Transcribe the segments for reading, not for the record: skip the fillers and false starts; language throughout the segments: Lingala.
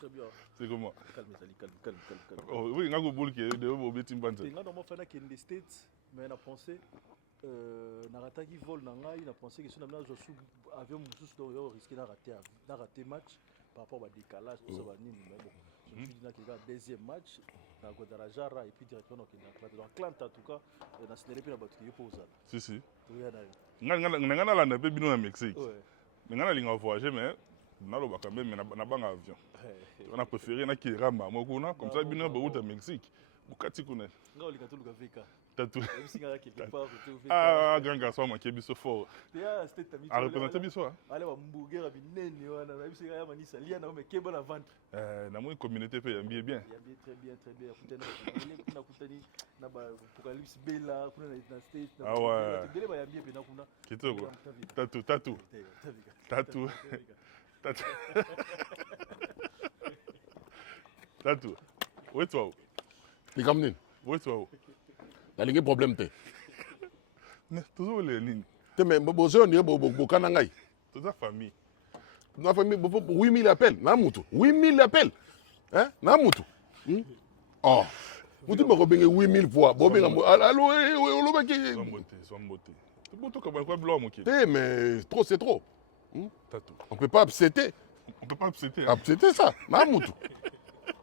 Très bien. C'est comment? Calme. Oh, oui, on a beaucoup de obétis bandes. Et on a fait des States, mais on a pensé, narata qui vole nangai, on a pensé que si on a avion moussous d'Orient risqué d'arrêter match par rapport au décalage, tout ça va ni mais bon. Je me suis dit qu'il y a deuxième match, dans Guadalajara et puis directement dans Atlanta en tout cas, on a accéléré puis on a battu pour ça. Si. Oui, on a la navette au Mexique. Mais on a voyagé mais on a quand même un avion. On a préféré na qui ramba mokuna comme ça bino au Mexique. Bukati kuna. Ngao likatulu ka veka. Tatu. Quelque part Ah, grand garçon moi qui biso fort. Ya c'était tamit. A représenter biso. Allez wa mburger binene wana na biso ya manisa lia na me keba na vente. Na mo communauté pe yambie bien. Yambie très bien. Kutana kuna kutani na ba apocalypse bella kuna na state na. Ah ouais. Bele ba yambie pe na kuna. Kitoko. Tatu. Tatu. Où est-tu? Tu es où est-tu? Tu as problème. Toujours les lignes. Tu es besoin de Kanangai. Toute la famille. La famille, 8000 appels. 8000 appels. Hein? Namoutou. Oh. Vous dites que 8000 fois. Allô, Somboté. C'est bon, tu as blanc, mon kid. Mais trop, c'est trop. Tatu. On ne peut pas upsetter. On ne peut pas upsetter. Upsetter ça. Namoutou.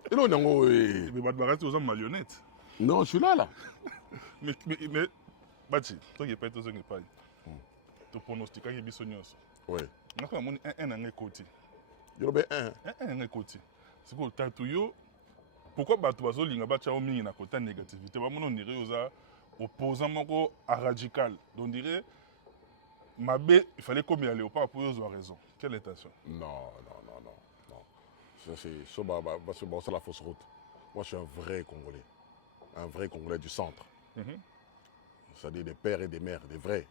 Et là, on est. Mais Badbarati aux hommes marionnettes. Non, je suis là. Mais, Bati, toi qui n'es pas tout ce qui n'est pas. Tu pronostiques qu'il y a des bisognos. Oui. On a un côté. Il y a un côté. C'est quoi, Tatu, pourquoi Batu Bazolinga Bacha au milieu de la côté négativité? On dirait aux opposants à radical. On dirait, il fallait comme y aller au pas pour eux avoir raison. Quelle intention? Non. C'est la fausse route. Moi, je suis un vrai Congolais. Un vrai Congolais du centre. C'est-à-dire des pères et des mères, des vrais.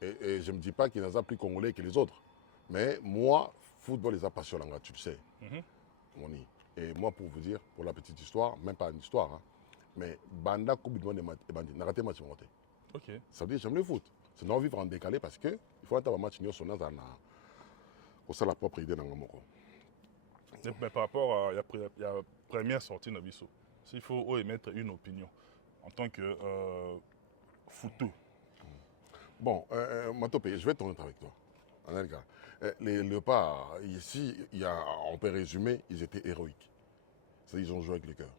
Et je ne me dis pas qu'il n'y en a plus Congolais que les autres. Mais moi, football les a passionnés, tu le sais. Et moi, pour vous dire, pour la petite histoire, même pas une histoire, hein, mais Banda Coupe du Monde et Bandi, n'a raté match monté. Ça veut dire j'aime le foot. Sinon, vivre en décalé parce que il faut avoir un match sur la propre idée dans le monde. Mais par rapport à la première sortie de Bissau, s'il faut émettre une opinion en tant que footeux. Bon, Matopé, je vais tourner avec toi. Les Léopards, ici, on peut résumer, ils étaient héroïques. C'est-à-dire qu'ils ont joué avec le cœur.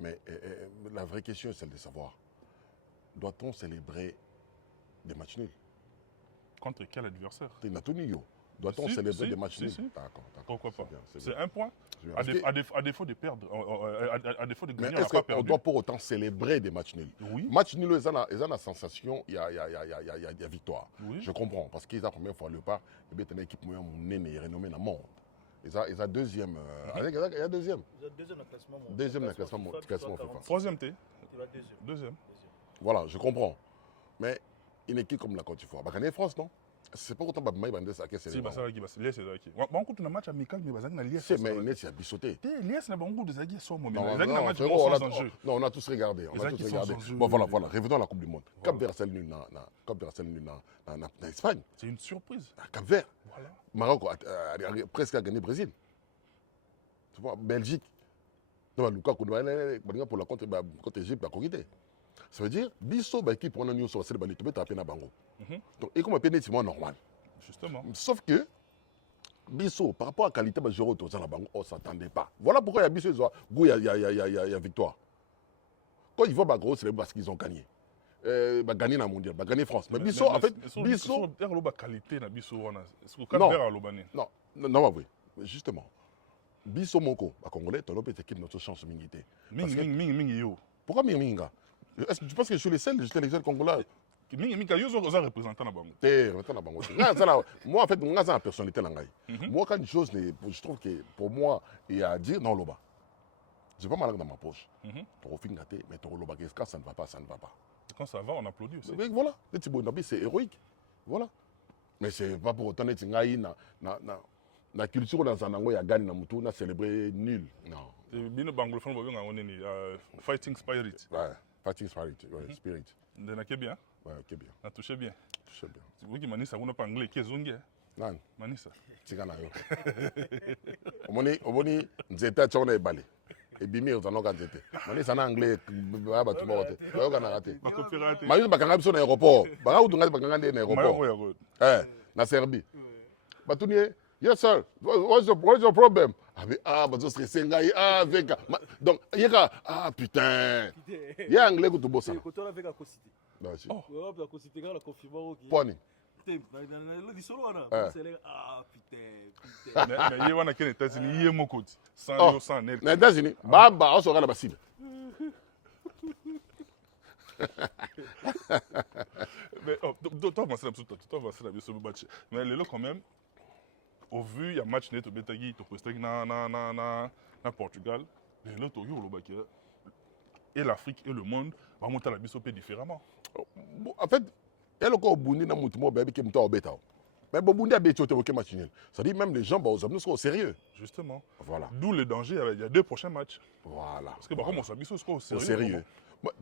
Mais la vraie question est celle de savoir, doit-on célébrer des matchs nuls? Contre quel adversaire? Doit-on célébrer des matchs nuls? D'accord. Pourquoi pas? C'est un point. À défaut de perdre, à défaut de gagner, mais est-ce qu'on doit pour autant célébrer des matchs nuls? Oui. Match nul, ils ont la sensation, il y a victoire. Oui. Je comprends, parce qu'ils ont la première fois le pas, et une équipe renommée dans le monde. Ils ont deuxième. Il y a deuxième. Deuxième dans le classement FIFA. Troisième T. Deuxième. Voilà, je comprends. Mais une équipe comme la Côte d'Ivoire, bah, gagner France, non? C'est pas autant que Babaï Bandé, c'est si, bah, ça qui va se laisser. Bon, quand on a un match amical, mais Bazang n'a lié. C'est, mais il a bissoté. Lié, c'est un bon goût de Zagui, son moment. Non, on a tous regardé. Bon, voilà. Revenons à la Coupe du Monde. Cap Vert, c'est nul en Espagne. C'est une surprise. Cap Vert. Voilà. Maroc a presque gagné le Brésil. Tu vois, Belgique. Non, Lucas, pour la contre Égypte, la Corée. Ça veut dire, Bissau, qui prend un news sur le tu peux taper dans Bango. Donc, et comme un pénètre, c'est normal. Justement. Sauf que, Bissau, par rapport à la qualité de joueur, on ne s'attendait pas. Voilà pourquoi il y a Bissau, il y a victoire. Quand ils vont gros, c'est parce qu'ils ont gagné. Gagné dans le mondial, gagné France. Mais Bissau, en fait, Bissau. Non, oui. Justement. Bissau, mon co, à Congolais, tu as une équipe notre chance de mingité. Pourquoi Minga? Est-ce que tu penses que je suis le seul Congolais? Moi, en fait, je suis la personnalité. Moi, quand une chose, je trouve que pour moi, il y a à dire non, Loba. Je n'ai pas mal dans ma poche. Pour finir, mais Loba, quand ça ne va pas, ça ne va pas. Quand ça va, on applaudit aussi. Mais voilà, c'est héroïque. Voilà. Mais ce n'est pas pour autant que la culture dans un angle, il y a gagné dans Moutou, on a célébré nul. Non. Fighting spirit. Ouais. Fighting spirit, spirit. Bien. Ouais, ok bien. On a touché bien. Touché bien. C'est vous qui m'avez dit ça, on n'a pas anglais, qui est zongé. Nani? Manisa. Tika na yo. Omoni nzete chona ebale. Ebimi ozanoka nzete. Manisa na anglais ba tu ba te. Ba yoka na raté. Ba copiera te. Mayu bakanga biso na aéroport. Ba utunga bakanga na aéroport. Mayo Na Serbie. Batuni, yes sir. What's your problem? Bah je stressé ngai avec. Donc yeka putain. Ya anglais kutu bossa. Ko to avec a cosité. Bah si. Oh, la cosité la confirmer OK. Poni. Le solo wana. C'est putain. Mais il y a qui est États-Unis, il y a mon côté. Sans yo sans net. Na États-Unis, baba on sera la bassine. Mais toi avancer la sur le match. Mais le quand même au vu il y a match net au Betagui, to poster na Portugal, le to yo lo et l'Afrique et le monde va monter à la biso différemment. En fait, elle ko bundi na mutu mo bébé ki mto obeta. Mais bon bundi abeti ote ke match nul. Ça dit même les gens bah nous sont au sérieux. Justement. Voilà. D'où le danger, il y a 2 prochains matchs. Voilà. Parce que par contre on s'habille au sérieux. Au sérieux.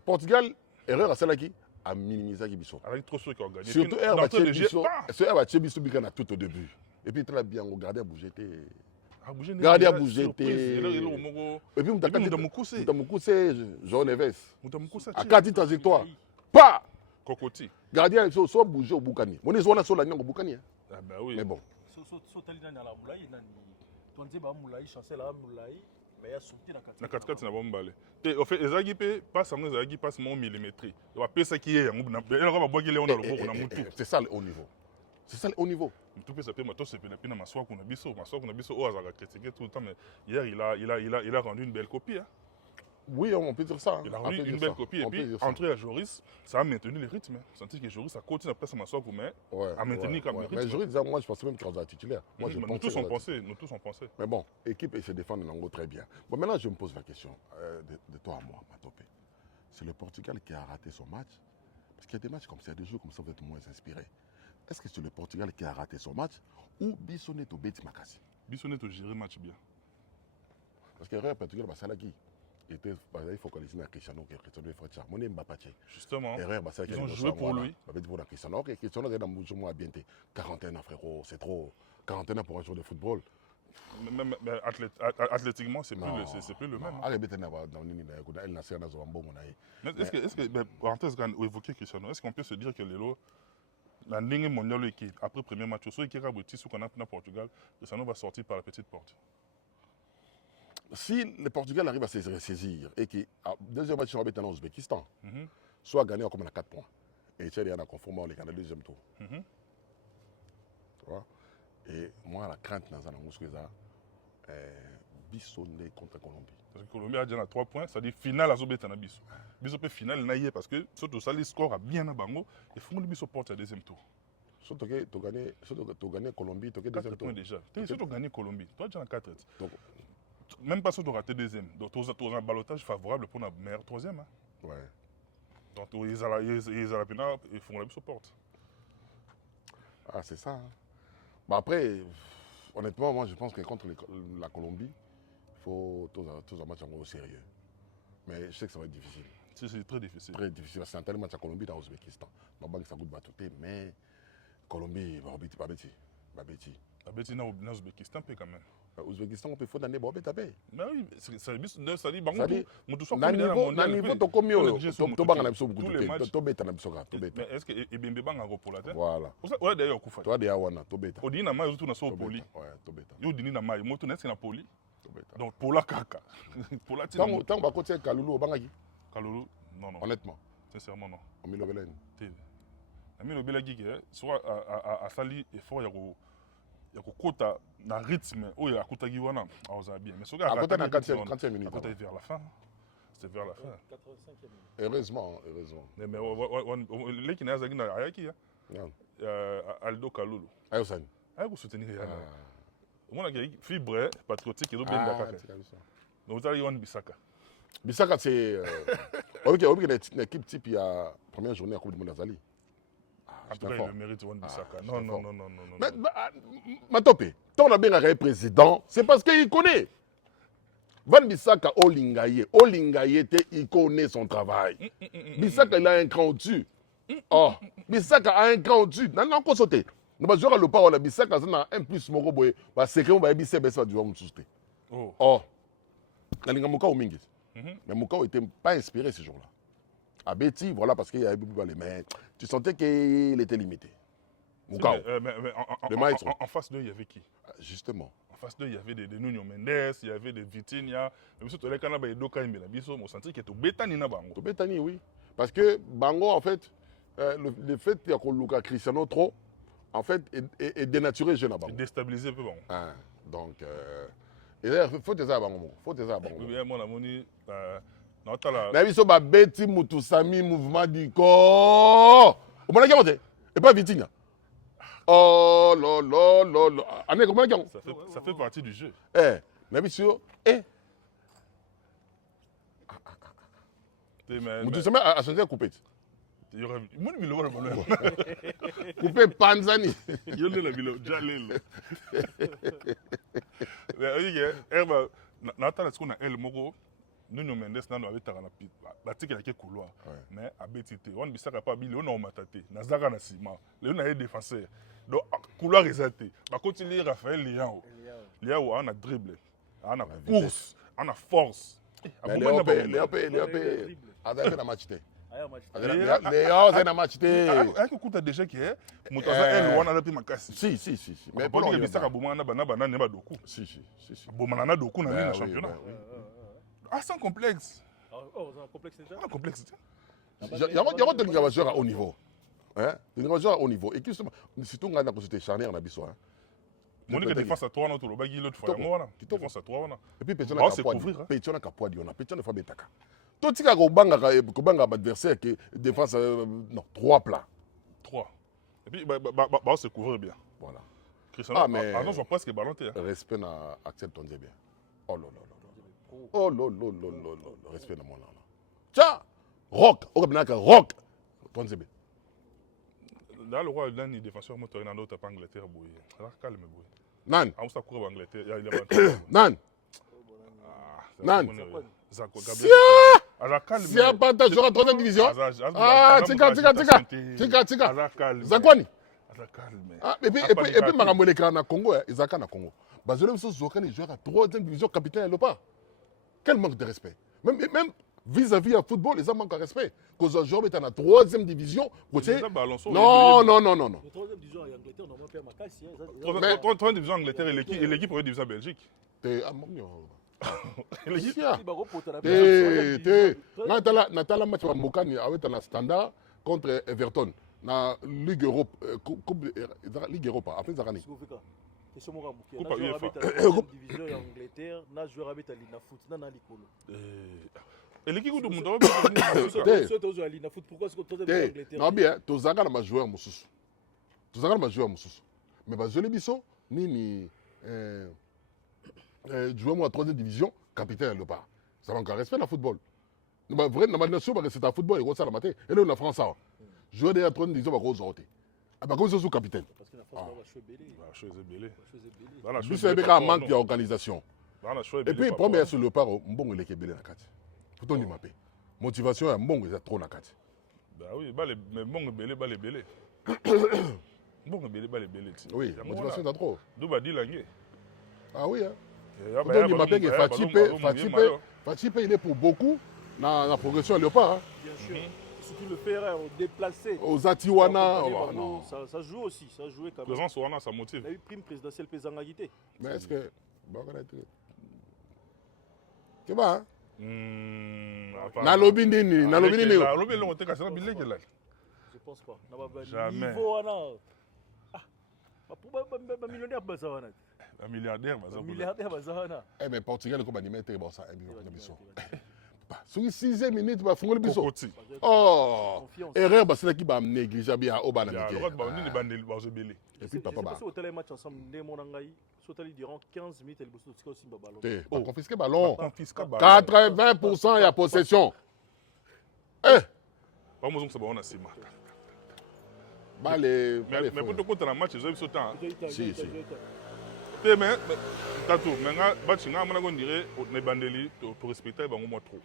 Portugal erreur à celle qui a minimisé qui biso. Avec trop ceux qui ont gagné. Surtout elle va tirer biso bigana tout au début. Et puis très bien regarder à bouger garder à bouger et puis Moutakoussé Jean Neves à 4 trajectoires pas Kokoti gardien so bouger au Boukani on est zona so la nyango Boukani ah bah oui mais bon so tali na la moulay nani tonze ba moulay chancel la moulay mais ya sorti na 4 na bombale et au fait ezagi pe passe ngo ezagi passe mon millimétrie il va pesa qui est yango na elle va boki le on a le boko na mutu c'est ça le haut niveau. C'est ça le haut niveau. Tout peut s'appeler Matos c'est pena maswa kuna biso o azaka critiquer tout le temps mais hier il a rendu une belle copie hein. Oui, on peut dire ça. Il a rendu une belle copie et puis entré à Joris, ça a maintenu le rythme. Senti que Joris a continué à passer maswa mais a maintenu quand même le rythme. Mais Joris moi je pense même qu'il est titulaire. Moi je pense nous tous ont pensé. Mais bon, équipe et se défendre en très bien. Bon maintenant je me pose la question de toi à moi Matopé. C'est le Portugal qui a raté son match parce qu'il y a des matchs comme ça, des jeux comme ça vous êtes moins inspirés. Est-ce que c'est le Portugal qui a raté son match ou Bissonnet au Beti Makassi? Bissonnet a géré le match bien. Parce que le Portugal, il était focalisé sur Cristiano, qui est Cristiano Fretcha. Mon Mbappé. Justement, ils ont joué pour lui. Cristiano, Cristiano est dans le mouvement à bientôt. 41 ans, frérot, c'est trop. 41 ans pour un joueur de football. Mais athlétiquement, c'est plus le même. Est-ce que, parenthèse, quand on évoquait Cristiano, est-ce qu'on peut se dire que Lelo, la ligne mondiale qui après le premier match, soit qui a abouti sous qu'on a au Portugal, Cristiano va sortir par la petite porte? Si le Portugal arrive à se ressaisir et que deuxième match sera en Ouzbékistan, soit gagné comme on a 4 points, et Tchèque a conformé les Canadiens deuxième tour. Tu vois? Et moi, la crainte dans un angle, c'est Bissonnet contre Colombie. Parce que Colombie a déjà 3 points, c'est-à-dire finale à Zobeta na Bisso. Bisso peut finale naïe parce que surtout ça, les scores a bien à Bango, et faut que Bisso porte à deuxième tour. Surtout que tu as gagné Colombie, tu as gagné deuxième tour. Déjà. Tu as gagné Colombie, tu as déjà 4. Donc, même pas si tu as raté deuxième. Donc, tu as un balotage favorable pour la meilleure troisième. Hein. Ouais. Donc, ils ont la peine, ils font la Bisso porte. Ah, c'est ça. Hein. Bah après, honnêtement, moi je pense que contre la Colombie, il faut tous un match au sérieux. Mais je sais que ça va être difficile. C'est très difficile. Très difficile. C'est un tel match à Colombie dans l'Ouzbékistan. Ma banque ça goûte batouté, mais Colombie, pas bêti. Pas bêti dans l'Ouzbékistan, quand même. L'Ouzbékistan, on peut faire des bobés tapés. Mais oui, ça dit, bon, niveau, tu comme mieux. Tu vas en absolument beaucoup de temps. Tu bêtes en absolument. Mais est-ce que Ebembe Bang a repos là? Voilà. Ouais, d'ailleurs, Koufa. Toi, d'ailleurs, tu bêtes. Odini na mai, tu na so poli. Ouais, tu bêtes. Yo dini na mai, moi, tu n'es na poli. Donc, Pola Kaka. Pola Tina. Tant que tu côté Kaloulou, au Bangagi. Kaloulou, non. Honnêtement. Sincèrement, non. On met le Belen. Amilo Belagi, soit à Sali, effort, il y a quota dans rythme où il y a quota Giwana, bien. Mais ce gars, à côté de 45 minutes. C'était vers la fin. C'était vers la fin. 85e minute. Heureusement. Mais les qui n'ont pas Ayaki, Aldo Kaloulou. Ayosan. Ayo soutenir Yana. On a une fibre patriotique et donc bien d'accord. Donc vous avez Yohan Bissaka. Bissaka, c'est. Ok, une équipe type, il y a première journée à Coupe du Monde d'Azali. En tout cas, il le mérite, Yohan Bissaka. Non. Mais, Matopé, tant on a bien un président, c'est parce qu'il connaît. Van Bissaka, Olingaye, il connaît son travail. Bissaka, il a un cran au-dessus. Oh, Bissaka a un cran au-dessus. Non, qu'on sauter. na bazwaka lopa wala bisaka aza na un plus moko boye basekre mo bayebi se bese baduwa mosusu te or nalinga mokao mingi mais mokao était pas inspiré ce jour-là abeti voilà parce qu'il y avait beaucoup de mais tu sentais qu'il était limité mokao le maître en face d'eux il y avait qui justement en face d'eux il y avait des Nuno Mendes il y avait des Vitinha mais surtout les canaba edoka imbela biso mo sentir que to betani na bango to betani oui parce que bango en fait le fait qu'il y a Cristiano trop en fait est dénaturé jeune à bango déstabiliser peu bango donc et d'ailleurs faut te ça bango oui mon amoni na biso ba beti mutu sami mouvement du corps o mona kiamote et pas Vitinha oh lo ane comment ça fait partie du jeu na biso mutu sami a changé coupé il y aurait mon bilo le bonheur coupé panzani yo le bilo jalelo mais herba natala ce qu'on a elle moko Nuno Mendes nano abetaka na batikelaki couloir mais abeti te wana bisaka pa bile ona omatate nazaka na sima leo na ye défenseur donc couloir eza te bakotili Raphaël Liao ana dribble ana course ana force Léo aza na match te Léo aza na match te ayaki kuta déjà que moto aza elle wana aza pe makasi si mais pour bisaka bomana bana ne badoku si bomana na doku na nini na championnat sans complexe. Un complexe déjà. Un complexe. Il y a des joueurs à haut niveau. Des joueurs à haut niveau. Et surtout, on a consulté charnière na biso. Monique défense à 3 notre bagi l'autre fois moi défense à 3 wana. Et puis Pétion na kapwa diona. Pétion na fa betaka. Tout tika ko banga adversaire que défense non 3 plats. 3. Et puis bah se couvrir bien. Voilà. Cristiano je vois presque ballon terre. Respect na accepte ton bien. Oh là là. Oh lolo, respect na mon là. Tiens, rock, rock. Tonzebe. Là le roi d'un défenseur moteur dans l'autre Angleterre boy. Alors calme boy. Nan. On ça court Angleterre, il y a Nan. Zako Gabriel. Alors calme. Si a pas ta joueur en 3e division. Tika. Zakwani. Alors calme. Et puis makambo l'écran na Congo, Izaka na Congo. Bazolo biso zoka les joueurs à 3e division capitaine Lopa. Quel manque de respect. Même vis-à-vis du football, les gens manquent de respect. Quand un joueur est en 3e division, non. La 3e division en Angleterre, on n'a pas ma casse. 3e division en Angleterre et l'équipe première division en Belgique. Natala match wa Mbokani avec un standard contre Everton na Ligue Europe Ligue Europa après Zarani. Question mo ramuke. Na joueur avec division en Angleterre, na joueur avec na foot na likolo. Et l'équipe de monde na foot pourquoi est-ce que toi en Angleterre? Non bien, tozanga na joueur mususu. Mais bazoli biso nini joueur moi 3e division, capitaine le pas. Ça manque respect dans le football. Nous vrai na nation parce que c'est un football et ça la maté. Et là on a France ça. Joueur de 3e division ba ko zoté. Ah bah comme sous capitaine. Parce que la France va choisir belé. Lui c'est un manque d'organisation. Et puis premier sur le paro mbongo leke belé na kati. Faut on mapé. Motivation ya mbongo est trop na kati. Bah oui, mais mbongo belé belé. Mbongo belé belé. Oui, motivation est trop. Douba dit langé. Ah oui hein. Donc il m'appelle que Fatipe il est pour beaucoup dans la progression à Léopard. Bien sûr. Si tu le fais déplacer. Aux Atiwana, non. Ça joue aussi, ça jouait quand même. Présence Wana, ça motive. Il a eu prime présidentielle Pézangagité. Mais est-ce que c'est bon hein? Nalobi nini. Je pense pas. Jamais. Millionnaire Bazawana. Un milliardaire Bazawana. Eh mais Portugal comme animateur bon ça sur 6e minute ba fungoli biso. Oh. Erreur ba c'est qui ba négligeable à Obana Mike. Et puis papa ba. Au télé match ensemble ndé monangai, sotali durant 15 minutes elle bosse aussi ba ballon. Pas confisquer ballon. 80% ya possession. Eh. Pas moi ça ba on a sima. Mais pour te compter dans match, ils ont eu temps. Si. Mais tatou, maintenant match nga mana ko dire ne bandeli pour respecter bango moi trop.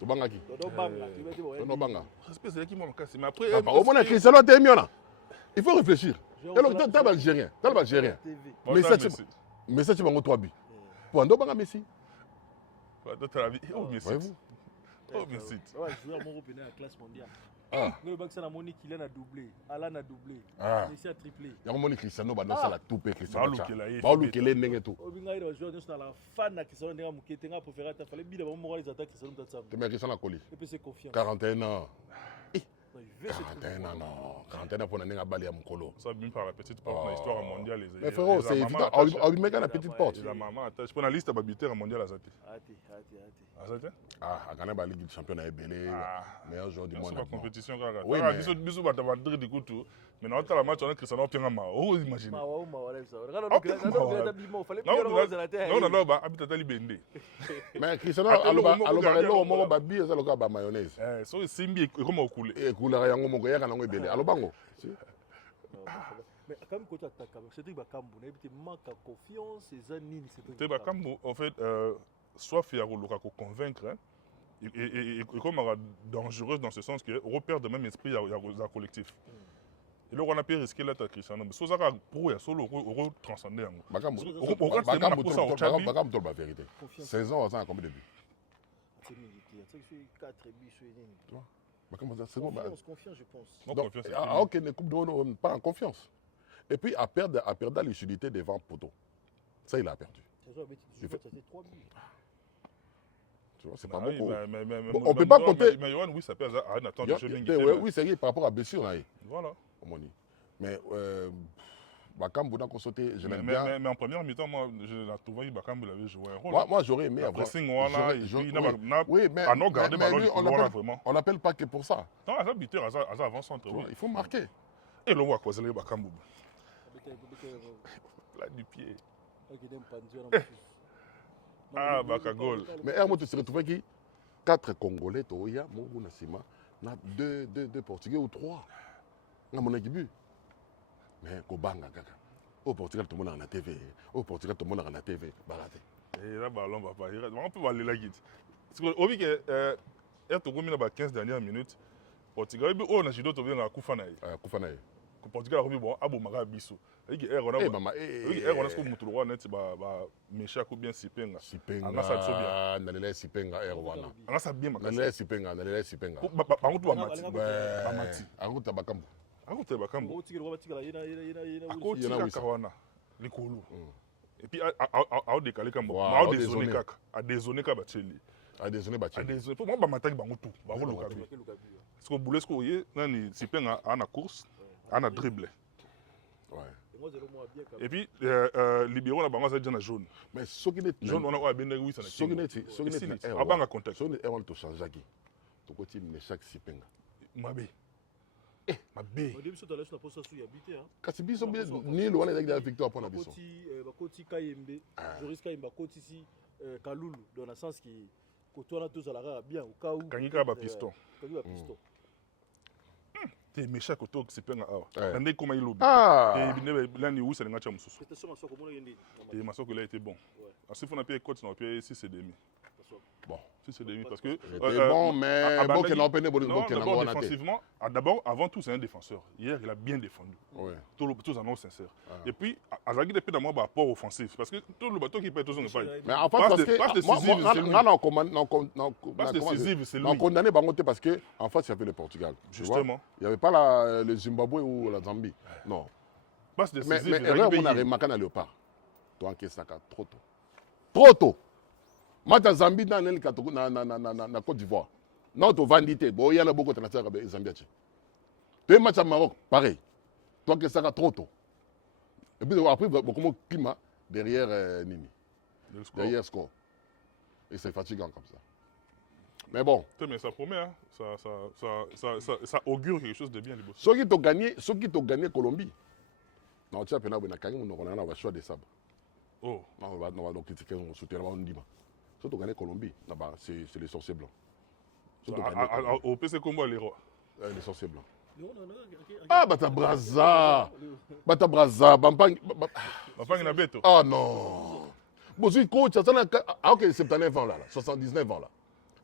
To banga ki? To banga. Respect c'est qui moi kasi mais après au moins Cristiano t'es mieux là. Il faut réfléchir. Alors, t'as l'Algérien. T'as l'Algérien. Mais ça, tu vas en 3 buts. Pour un autre, Messi. Oh, Messi. Oh, Messi. Ouais, joueur mon européen à classe mondiale. Le Baxan a moni qu'il a doublé. Alan a doublé. Messi a triplé. Il y a un Cristiano, bah, ça la toupe Cristiano. Baoulou qui est né tout. Obinga il joueur dans la fan na Cristiano Nenga Muketenga pour faire fallait bien avoir moral les attaques Cristiano Tatsam. Tu mets Cristiano Koli. Et puis c'est confiance. 41 ans. 41 ans, non. 41 ans pour Nenga Bali à Mukolo. Ça vient par la petite porte dans l'histoire mondiale. Mais frérot, c'est évident. On lui met la petite porte. La maman attache. Pour la liste habituelle mondiale à Zati. Ah, à la Ligue des Champions est belé. Meilleur joueur du monde. C'est la compétition. Oui, mais bisous va t'avoir dit du coup tout. Mais dans la match on a Cristiano Piangama. Oh, imagine. Non, mais Cristiano alors moko ba bi ça loka ba mayonnaise. So simbi comme au coulé. Et couleur yango moko yaka nango ebele. Alo bango. Mais quand même quand tu attaques, c'est Bakambu, il manque de confiance, c'est nini, c'est Bakambu en fait soit fier ou le convaincre et comme dangereuse dans ce sens que repère de même esprit à collectif. Et là, on a pu risquer là, Cristiano. Mais si on a pour y solo, on transcender. Bakambu, la vérité. 16 ans, ça a combien de buts? C'est 4 buts. Confiance, je pense. Donc, ok, les coupes de monde pas en confiance. Et puis, à perdre la lucidité devant Poto. Ça, il a perdu. Il fait 3 buts. Tu vois, c'est pas beaucoup. Bon, on ne peut pas compter. Mais Yohan, oui, ça pèse à un attente de jeu. Oui, c'est par rapport à blessure. Voilà. Mais Bakambu, on a sauté, je l'aime bien. Mais en première mi-temps, moi, je l'ai trouvé, Bakambu avait joué un rôle. Moi, j'aurais aimé avoir. Oui, mais on l'appelle pas que pour ça. Non, à l'habiteur, à avant-centre. Il faut marquer. Et le voit quoi, c'est le Bakambu. Plat du pied. Ah, Bakagol. Mais Hermo, tu te retrouves qui 4 Congolais, Toya, Mourou Nassima, 2 Portugais ou 3. On a mon équipe. Mais Kobanga, Kaka. Au Portugal, tout le monde a la TV. Au Portugal, tout le monde a la TV. Baraté. Et là, ballon va pas. On peut aller la guide. Parce que, au que, il 15 dernières minutes. Portugal, on a d'autres qui ont Koufanaï. Koufanaï. Portugal a remis bon, Abou Mara Bissou. On a ce que Moutoulou net, Méchakou bien Sipenga. Sipenga, Nalele Sipenga, Erwana. On a ça bien, Nalele Sipenga. Anguta Bakambu. Anguta Bakambu. Akotika Kawana. Likolo. Et puis, à décaler comme moi. À dézoner Kabacheli. À dézoner Bacheli. Pour moi, Bamataki Bangutu. Parce que Boulesco, Sipenga a une course, a un dribble. Ouais. Et puis, libéraux la banque c'est jaune. Mais ce qui est jaune, on a bien oui ça ce qui est à banque contact. Ce qui est on te change qui. To côté mais chaque sipenga. Mabe. Mabe. Au début ça allait sur poste sous habité hein. Kasi biso bien ni loin avec la victoire pour la biso. Bakoti Kayembe, Joris Kayemba Koti si Kalulu dans le sens qui Kotoana tous à la bien au cas où Kangika ba piston. Kangika piston. T'es méchant que toi c'est pas un andé comme il lobby et bien là où c'est le match mususu c'était sur maso comme on yende et maso que là était bon parce qu'il faut appeler coach on appelle 6 et demi bon 6 et demi parce que bon mais bon qu'il n'a pas né bon défensivement d'abord avant tout c'est un défenseur hier il a bien défendu tous en ont sincère et puis Azagi depuis dans moi rapport offensif parce que tout le bateau qui peut tous on pas mais en fait parce que moi on condamné Bangote parce que en face il y avait le Portugal justement il y avait pas le Zimbabwe ou la Zambie non mais erreur on a remarqué dans Léopard toi encaisse ça trop tôt match Zambie dans la Côte d'Ivoire notre vandité bon il y en a beaucoup de nations Zambie deux matchs à Maroc pareil toi encaisse ça trop tôt et puis après comment climat derrière Nini derrière score et c'est fatigant comme ça mais bon mais ça promet hein ça augure quelque chose de bien ceux qui t'ont gagné Colombie non tu as peine na kangi on a va choix de sable oh non on va critiquer on soutient on dit ceux qui ont gagné Colombie là-bas c'est les sorciers blancs au PC Combo les rois les sorciers blancs ah Bata Braza Bampang na beto ah non bon si coach ça ok 79 ans là 79 ans là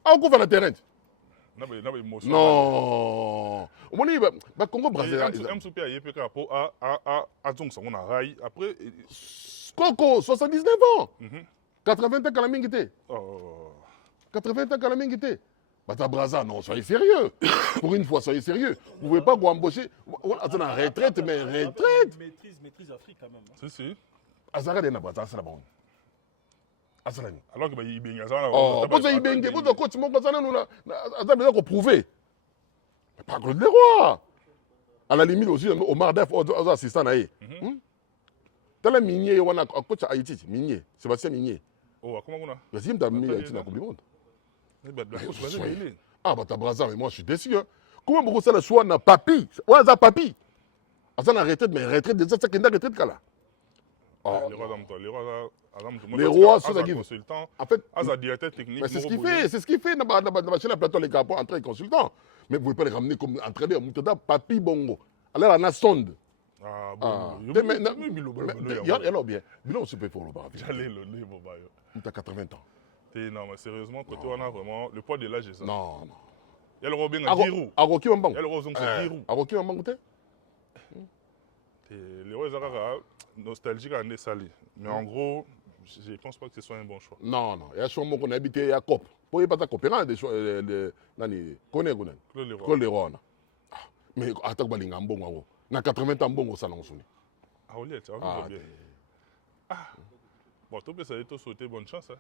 ah on couvre le terrain na ba émotion. Non. Omoni ba Congo Brazzaville. MSP a yepeka pour a donc ça on a rail après Coco 79 ans. 80 ans kala mingi te. oh 80 ans kala mingi te. Bata Brazza, non, soyez sérieux. Pour une fois, soyez sérieux. Vous ne pouvez pas vous embaucher. Attends, retraite, mais retraite. Maîtrise Afrique quand même. si Azara de Nabata, c'est la bonne. Azara. alors que il benga ça Oh, parce qu'il benga, vous avez coach, mon Azara, nous là, Azara besoin qu'on prouve. Pas Claude Leroy. À la limite aussi, Omar Def, aux assistants naïe. Tel Minier, on a un coach à Haïti, Minier, Sébastien Minier. oh comment on a Vas-y, tu as mis Haïti dans la Coupe du Monde. Ah, bah, t'as Brazza, mais moi, je suis déçu. Hein. Comment beaucoup ça le choix n'a papi? Ouais, ça papi. Ah, ça n'a retraite, mais retraite, c'est ça qui est une retraite, là. Les rois sont des consultants. En fait, directeur technique. mais c'est ce qu'il fait. C'est ce qu'il fait. Dans la plateau, les gars, pour entrer consultant. Mais vous ne pouvez pas les ramener comme entraîneur. Moutada, papi, bongo. Alors, on a sonde. Ah, bon. Il y a bien. Bilan, on se peut pour le bar. J'allais le nez, bon, bah. Tu as 80 ans. Non, mais sérieusement, côté on a vraiment le poids de l'âge, ça. Non. Il y a le Robin à Giroud. Aroki Wambang. Il y a le Rosong, c'est Giroud. Aroki Wambang, Les Rois Zarara, nostalgique à Nessali. Mais en gros, je ne pense pas que ce soit un bon choix. Non. Il y a un choix qu'on a habité à Cop. Pour y pas ta Cop. Il y a des choix. Claude Leroy. Mais attaque Balinga Mbongo. Na 80 ans Mbongo, ça n'a pas sonné. Ah, oui, tu as vu. Ah. Bon, tu peux sauter, bonne chance.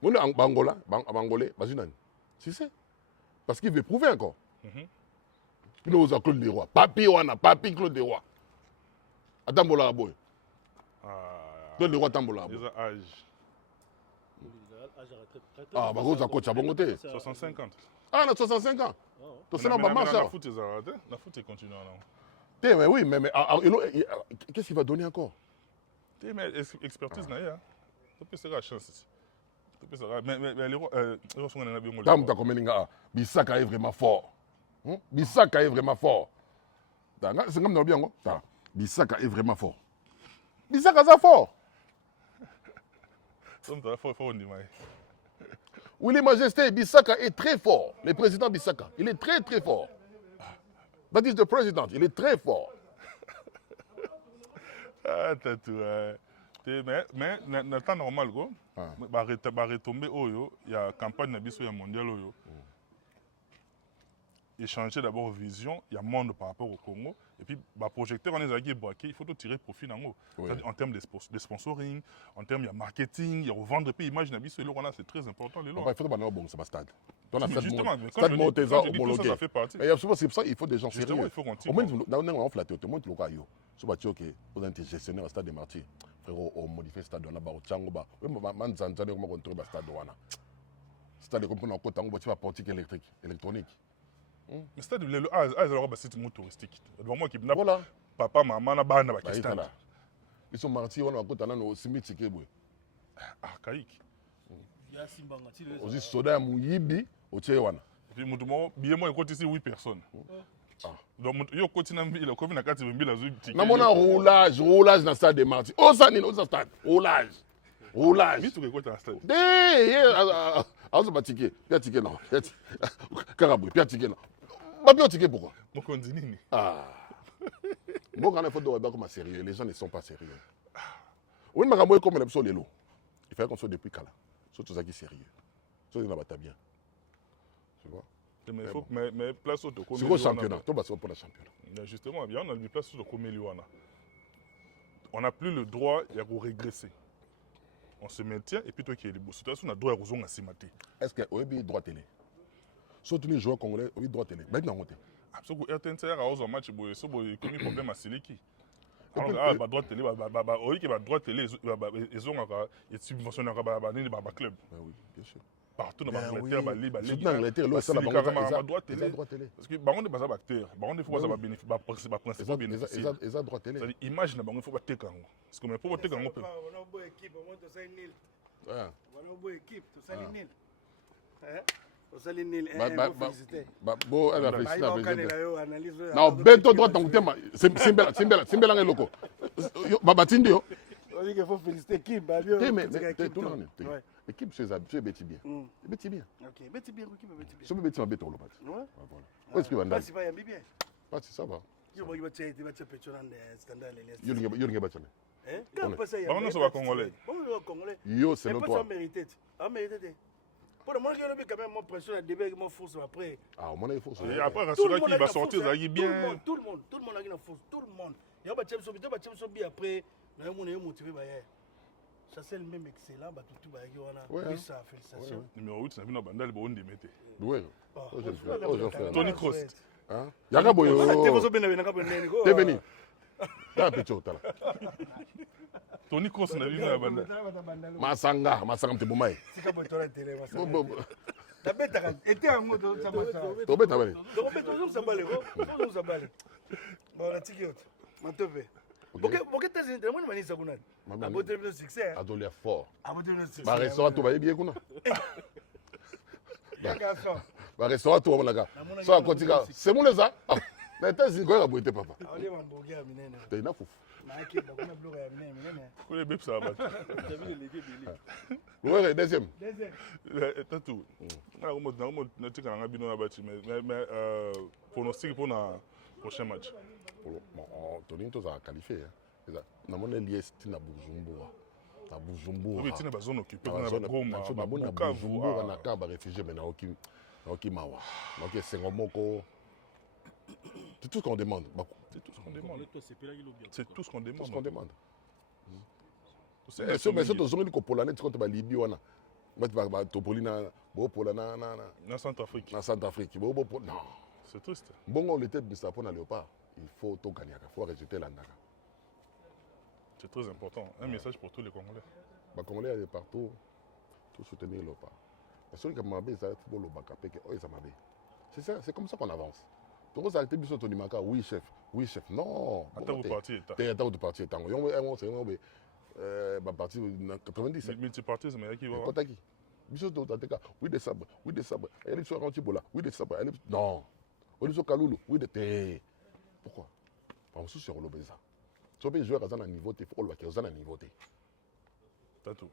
Vous êtes Bangolais, si c'est. Parce qu'il veut prouver encore. Il nous a Claude Leroy. Papi Claude Leroy. Attends, Bola Boy. Claude Leroy, attends, Bola Boy. Ils ont âge. Ah, bah, vous avez coach à bon côté. 65 ans. Ah, on a 65 ans. Tu sais, on va marcher. La foot, la foot est continue. Mais oui, mais qu'est-ce qu'il va donner encore? Mais expertise, tu peux se la chance ici. Mais les Rois sont en bien. Tam ta komeninga Bissaka est vraiment fort. Bissaka est vraiment fort. C'est comme dans bien ta. Bissaka est vraiment fort. Bissaka est fort. Oui, les majestés, Bissaka est très fort. Le président Bissaka, il est très très fort. That is the president, il est très fort. Ah, t'as tout. Mais dans le temps normal, retomber il y a campagne mondiale. Échanger d'abord vision, il y a monde par rapport au Congo. Et puis, projecteur, on est braqué, il faut tout tirer profit en termes de sponsoring, en termes de marketing, il y a vendre puis image c'est très important. Il faut pas bon, c'est pas stade. Justement, stade quand ça fait partie. Et c'est pour ça qu'il faut des gens sérieux. Au moins, on flatte, au moins, tu l'as eu. Si tu as dit que vous êtes gestionnaire au stade des Martyrs, frérot, on modifie le stade, on a au Tchangoba. Oui, mais je vais contrôler le stade. C'est-à-dire qu'on peut avoir un portique électronique. Mais c'est c'est un touristique. Voilà. Papa, maman, na bana Pakistan. Ils sont martis, on a côté dans Simiti Kebwe. Ah, Kaik. Aussi soda Mouyibi au Tchewana. Et puis mutumo bien moi côté ici 8 personnes. Donc yo côté na mbila ko na kati mbila zo ticket. Na mona roulage dans stade de Martyrs. Oh ça n'est pas stade. Roulage. Mi tu ko ta stade. Ah, ça ticket. Pia ticket non. Carabou, pia ticket non. Pas bien ticket pourquoi? Mon continue. Ah. Bon quand il faut de comme sérieux, les gens ne sont pas sérieux. Oui, mais quand comme l'absolu les lots. Il faut qu'on soit depuis Kala. Surtout ça qui est sérieux. Ça il va bien. Tu vois? Mais place auto comme c'est le championnat. Toi bah c'est pour le championnat. Justement, bien on a du place auto comme Liwana. On n'a plus le droit de régresser. On se maintient et puis toi qui es libre. Situation on a droit à raison à simater. Est-ce que oui droit télé? Surtout les joueurs congolais, oui droit télé. Maintenant on absolument RTNC a un match boy so boy comme problème à Siliki. Alors ba droit télé ba oui que ba droit télé ils ont et subventionné ba club. Oui, bien sûr. Partout dans l'Angleterre, surtout en Angleterre, là ça la droit télé. Parce que baron de basa acteur, baron de fois ça va bénéficier ba principal bénéficier. Ils droit télé. C'est image na bango faut ba teka ngo. Parce que mais pour teka ngo peut. On a une bonne équipe, on monte ça nil. On a une bonne équipe, tout ça nil. Bon, elle a fait ça. Non, bento droit dans le thème. Simbela ngeloko. Baba tindio. Ça veut dire qu'il faut féliciter l'équipe. L'équipe, c'est bêti bien. Bêti bien. Ok, bêti bien, l'équipe bêti bien. C'est bêti bien, bêti bien. Ouais. Où est-ce qu'il va C'est pas bien. Pas si ça va. Il va te pécho dans des scandales. Il y a pas de Quand pas ça, il y a. On est congolais. Congolais. Yo, c'est pas ça toi. mérité. Pour le moment, il y a quand même mon pression, le débat, mon force après. Ah, mon avis, il faut Et après, Rassoula qui va sortir, ça y est bien. Tout le monde a une force. Tout le monde. Il y a un Sobi après. Il y a un motivé. Ça, c'est le même excellent. Félicitations. Numéro 8, c'est un bandal, bon, on démettait. Oui. Tony Kroos. Il y a un boyo. T'es venu. T'as un petit hôtel. Tony Kroos n'a vu la bandal. Masanga, t'es bon, maï. Adolia fort. Bah restaurant tout va bien kuna. Bah restaurant tout va là. Ça continue. C'est mon ça. Mais t'as dit quoi boiter papa. T'es na fou. Les bébés ça va. Ouais, deuxième. T'as tout. Alors on tu quand bino na bâti mais pronostic pour le prochain match. Bon, Tony tous a qualifié hein. Na mon lié na Bujumbura. Na Bujumbura. Oui, tu n'as pas zone occupée Na na Goma, na Bujumbura na ka ba réfugié mais na Okimawa. Donc c'est ngomoko. C'est tout ce qu'on demande. C'est tout ce qu'on demande. C'est tout ce qu'on demande. Tout ce qu'on demande. C'est mais c'est aux hommes qui polonais contre la Libye wana. Bah Topolina, bo polana na Centrafrique. Na Centrafrique. Bo non. C'est triste. Bon on était de pour na Léopard. Il faut tout gagner, il faut rejeter l'Andaka. C'est très important. Un message pour tous les Congolais. Les Congolais sont partout, tout soutenir le pas. Celui qui m'a dit, c'est ça, c'est comme ça qu'on avance. Tout ça, c'est bien Tonimaka, oui chef, non. Attends, vous partiez. Attends, vous partiez. C'est parti en 97. Multipartisme, il y a qui va. Oui, des sabres, élection Rantibola, oui, des sabres, non. Élection Kaloulou, oui, des. Pourquoi? Parce que sur l'obésa. Si on joueur à un niveau, il faut que l'on ait un niveau. Tatou.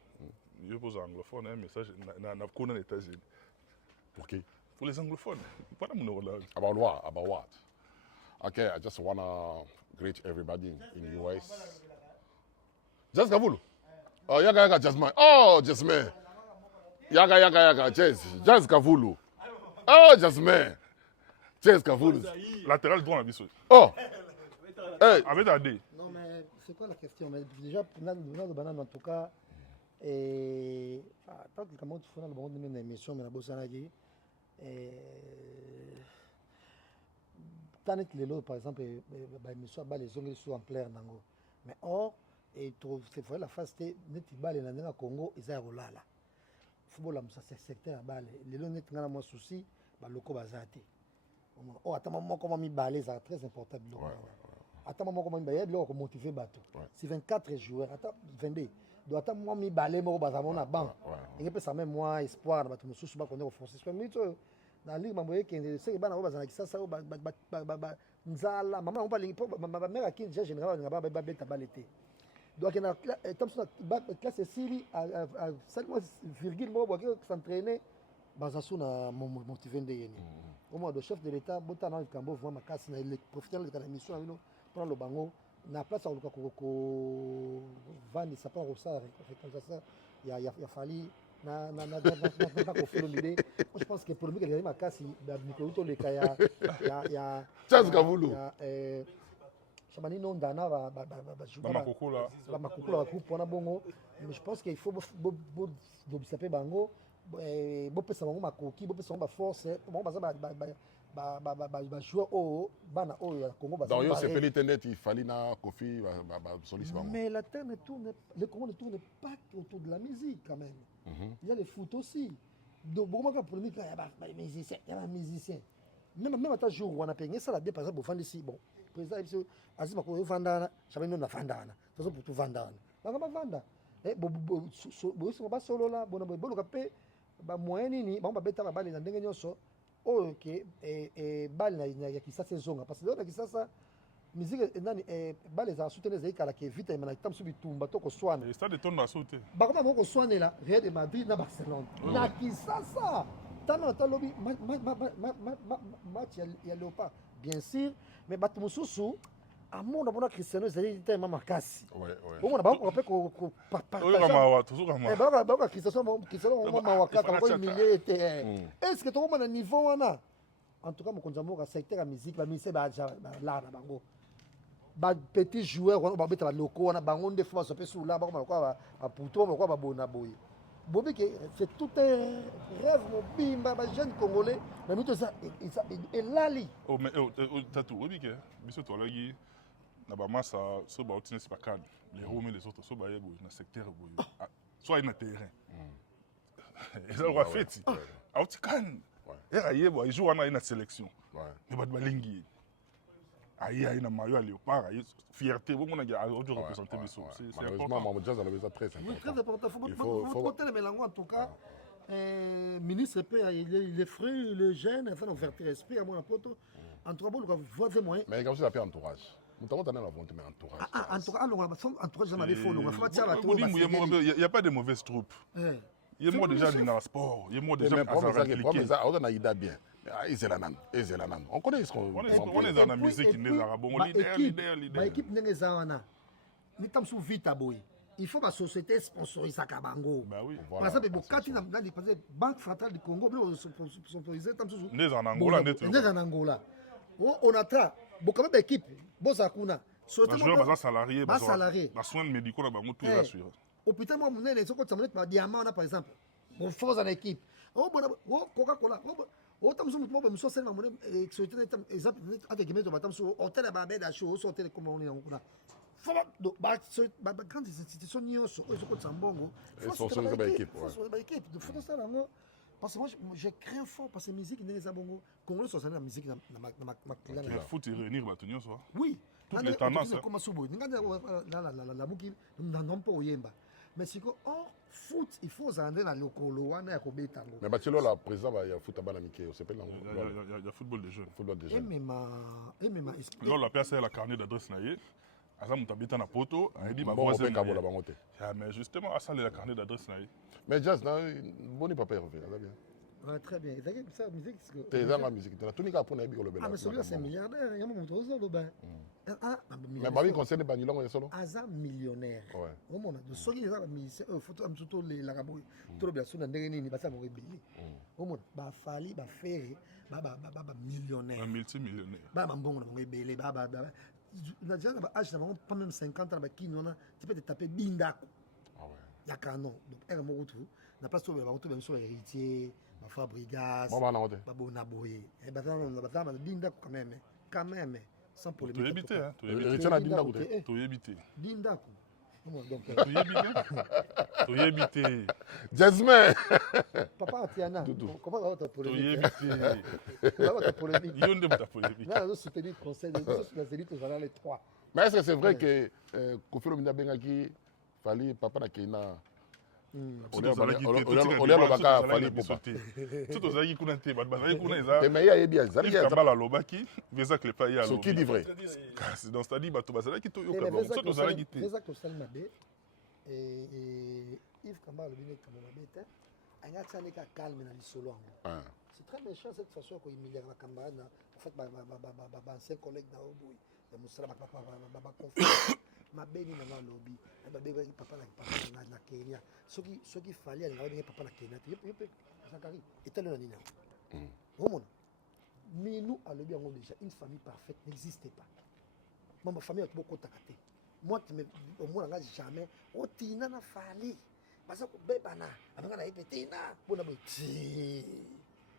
Je pose aux anglophones un message dans les États-Unis. Pour qui? Pour les anglophones. Pas dans mon rôle. About what? About what? Okay, I just want to greet everybody in US. Just Kavulu. Oh, yaga, Jasmine. Oh, Jasmine. Yaga, Just Kavulu. Oh, Jasmine. Just Kavulu. Latéral droit, la biseau. Oh! Hey. Avec ta D. Non, mais c'est quoi la question? Mais déjà, le banane, en tout cas, et tant que comment tu fais le bon de une émission, mais la bosse en a dit, tant que les lots, par exemple, l'émission a les ongles sont en plein nango. Mais or, et trouve c'est vrai la phase net bal et dans Congo, ils ont là. Football, ça c'est secteur à balle. Les lots net n'a moins souci, loko bazate. Oh, attends, moi comment mi balé, c'est très important. Attends, moi comment mi balé, il faut motiver bateau. C'est 24 joueurs, attends 22. Donc attends moi mi balé, moi bazamo na banc. Et puis ça même moi espoir na bateau sous souvent qu'on est au français. C'est minute dans la ligue mamboye qui c'est bana bazana qui ça nzala maman on parle ma mère qui déjà général na ba beta balete. Donc il y a classe Sili à 5 mois virgule moi qui s'entraîner bazasu na motiver ndeyeni. Au moins le chef de l'état bota na Kambo voir ma casse na profiter de la mission avec nous prendre le bango na place à ko vendre ça pas ça comme ça il y a fallu na ko faire l'idée. Je pense que pour lui que ma casse micro to le kaya ya Charles Kavulu Chamani non dana ba makukula ba kupona bongo mais je pense qu'il faut d'observer bango bopesa bango makoki bopesa bango force bango baza joueur oyo bana oyo ya Congo baza. Donc yo sepeli tenet il fallait na Kofi soliste bango. Mais la terre ne tourne, le Congo ne tourne pas autour de la musique quand même. Il y a le foot aussi. Donc beaucoup de polémique il y a des musiciens, il y a des musiciens. Même à ta jour on a payé ça là bien par exemple au fond ici bon. Président Azima ko vandana, j'avais non na vandana. De toute façon pour tout vandana. Ba vanda. So ba solo là bon bo kapé ba moyen nini ba beta ba bali na ndenge nyonso oyo ke bali na ya kisasa ezonga parce que na kisasa musique nani bale za soutenir ezali kala ke vite mana tam so bitumba to ko swana Et stade de ton basso te. bakoma moko swanela Real de Madrid na Barcelone na Kisasa tano talobi match ya Léopard bien sûr mais bato mosusu amona bona Cristiano ezali te mama makasi omona bango pe ko Oyo kama toujours kama. baka Cristiano mama wakata ko humilier te est-ce que to mona niveau wana en tout cas mokonza moko secteur ya musique ba mise ba la na bango ba petit joueur ba beta ba loko wana bango nde fois pe sous là ba kwa ba puto ba kwa ba bona boye bobi que c'est tout un rêve mobimba ba jeune congolais mais nous ça et lali Oh mais tatu obi ke biso to lagi na ba massa so ba otine pas cadre les Romains les autres so ba yebo na secteur boye soit na terrain et ça va fait outkan era yebo il joue wana na sélection mais ba balingi aïe na maillot à Léopard aïe fierté bon on a autre représenter biso c'est malheureusement important. Mamadou Jazz avait ça très important. oui très important Il faut faut- côté le mélange en tout cas ministre pe il est frais le jeune enfin ouverture esprit à mon poto en tout cas bon voir des moyens Mais il y a aussi l'appel entourage. Nous avons la volonté, mais entourage. en tout cas entourage jamais faut il faut tirer la Il n'y a pas de mauvaises troupes. Il y a moi déjà dans le sport, il y a moi déjà Mais dans le problème, c'est on a idée bien. On connaît ce qu'on on est dans la musique des Arabes. On leader. équipe ndenge eza wana ni tam sous vite boy il faut ba société sponsorise bango Bah oui. par exemple bokati na banque centrale du Congo mais sponsoriser tam sous Nous en Angola net. ndenge en Angola on attend bokaba ba équipe boza kuna Les joueurs sont salariés, ba salarié les soins médicaux là bango tout est assuré. hôpital moi munene soko tsamonet ba diamant na par exemple bon force en équipe bona Coca-Cola tam sous mo ba muso sel ma monene société tam exemple avec mes ba tam sous hôtel ba beda show so hôtel comme on est kuna fala do ba grande institution nyonso oyo soko mbongo sponsoriser ba équipe, ba équipe de photo ça nango parce que moi je crains fort parce que musique ndenge za bongo congolais so ça la musique na Le foot est réunir ba tunyo so. oui toutes les tendances. comme subo nganda la muki na nompo oyemba mais siko foot il faut zande na lokolo wana ya kobeta ngo Mais Bachelo, la président, il y a football à Mickey. C'est pas Il y a football des jeunes. football des jeunes. emema esprit Là la PAC la carnet d'adresse naie. Asa mutabita na poto, a dit ma Bon, on voisine. peut kabola bangote. Mais justement asa la carnet d'adresse naie. Mais Jazz, bon, papa est revenu. très bien ezaki ça musique T'es dans la musique. Tu n'as pas pour le mais celui-là c'est milliardaire yama moto ozoloba Mais ma vie concerne Banilongo et solo. aza millionnaire Ouais. omona soki eza bamusicien oyo foto ya mosusu tolelaka boye tolobela so na ndenge nini basalaka ebele omona bafali bafere bamillionnaire Un multimillionnaire. bambongo na bango ebele nadia na baage na bango pas même 50 na bakini wana ti peut te tape bindako Ah ouais. ya canon donc ere moko tu na place tobela bango tobenga so héritier bafabrigas Bon, bah, babona boye bazala bindako quand même sans Tu polémique éviter hein, tu éviter. Héritier na Dinda Goute. Tu éviter. bindako donc Tu éviter. Jasmine. papa atiana comment va ta Tu polémique éviter. comment va ta polémique Yonde ta polémique. là nous soutenir conseil de la série tous les trois Mais est-ce que c'est vrai que Kofi Olomide Bengaki fali papa na Keina Tout ozalaki kuna te bazalaki kuna eza mais il y a bien Kambala lobaki veza klepa ya ce qui dit vrai. kasi dans c'est-à-dire bato bazalaki to yoka bango so tozalaki te Isaac Tosal Mabe et Yves Kamba le bine comme Mabe te anga tsane ka calme na lisolo yango c'est très méchant cette façon ko humilier la camarade en fait ancien collègue na oboy ya musala ba confiance mabeni na lobby babega papa na Kenya soki fali alinga babenge papa na Kenya te yepe Zakari etalo na nini omona minu alobi yango déjà une famille parfaite n'existe pas ma famille a beaucoup de moi au moins nga jamais otina na fali basa ko bebana abanga na ipetina bona boti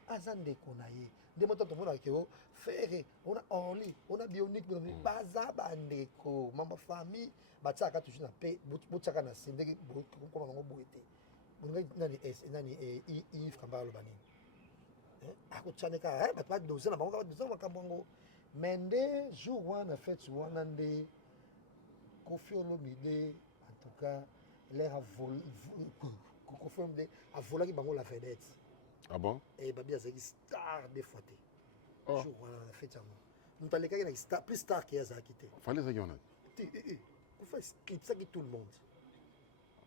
azande konaye nde moto to mona ke o fere ona only ona bionique bona baza bandeko mama famille bataka toujours na pe botaka na sindeki ko ngo boete bona nani Yves Kamba lo bani akotsaneka batwa doze na bango doze makambo mende jour wana fête wana nde Kofi Olomide en tout cas l'air a volé Kofi Olomide a volé bango la vedette Ah bon? et babi azaki star des fois te jour wana fête yango moto alekaki na star plus star ke azalaki te Fallait ça qu'il y en a. kofa clipsaki tout le monde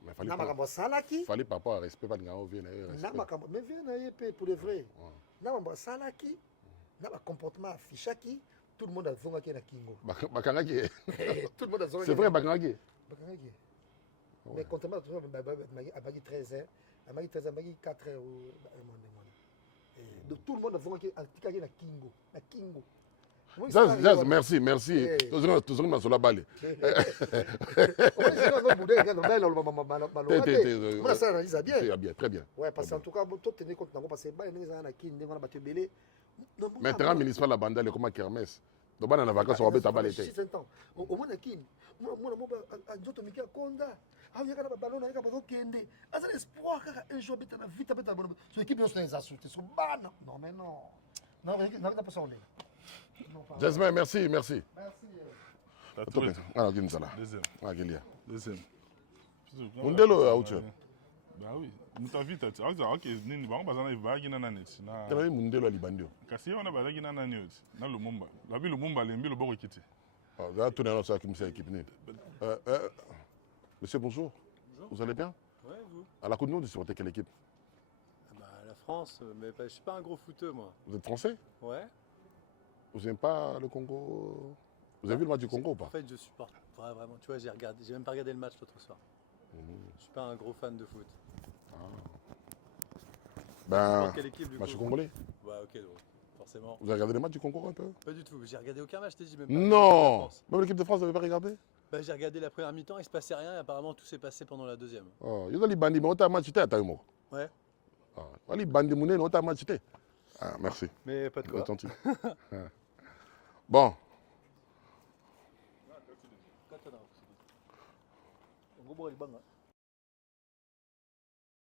Mais na makambo asalaki fallait pas avoir respect pas ngao vient na makambo mais vie na ye mpe pour de vrai na makambo asalaki na bacomportement affichaki tout le monde azongaki na kingo bakangaki. tout le monde azongaki C'est vrai bakangaki. bakangaki mais contrairement abaki 13h abaki 13h abaki 4h donc tout le monde azongaki atikaki na kingo Jazz, merci. Toujours dans la balle. Très bien. Ouais, parce qu'en tout cas, tout tenait compte parce que maintenant, ministre la bande, comme Kermès. Donc, on a la vacances, on va tabac l'été. Au moins, un jour, non, mais non. Non, pas ça, on est. Jasmine, merci. T'as trouvé. Ah, Ginzala. Deuxième. Ah, Gilia. Deuxième. Mundelo à Oucho. Bah oui. Mutavita. Ok, nini bango bazana ibagi na naneti. Na. Tellement Mundelo à Libandio. Kasi on a bazaki na nanioti. Na Lumumba. Labi Lumumba lembi le boko kiti. Ah, là, tout le monde a qui me équipe. Monsieur, bonjour. Vous allez bien? Ouais, vous? À la Coupe du Monde, vous supportez quelle équipe? Bah, la France, mais je suis pas un gros footeux, moi. Vous êtes français? Ouais. Vous n'aimez pas le Congo? Vous avez vu le match du Congo ou pas? En fait, je supporte vraiment. Tu vois, j'ai même pas regardé le match l'autre soir. Je suis pas un gros fan de foot. Ben, Quelle équipe du match coup? congolais. Ouais, ok, donc forcément. Vous avez regardé les matchs du Congo un peu? Pas du tout. J'ai regardé aucun match, je t'ai dit même pas. Non! Même l'équipe de France, vous n'avez pas regardé? Bah, j'ai regardé la première mi-temps, il se passait rien, et apparemment tout s'est passé pendant la deuxième. Oh, il y a des bandits, mais on t'a match à Taïmo. Ouais. Ah, les bandits mounés, on t'a match. Ah, merci. Mais pas de Vous quoi. êtes gentil. Bon. Ngombo libanga.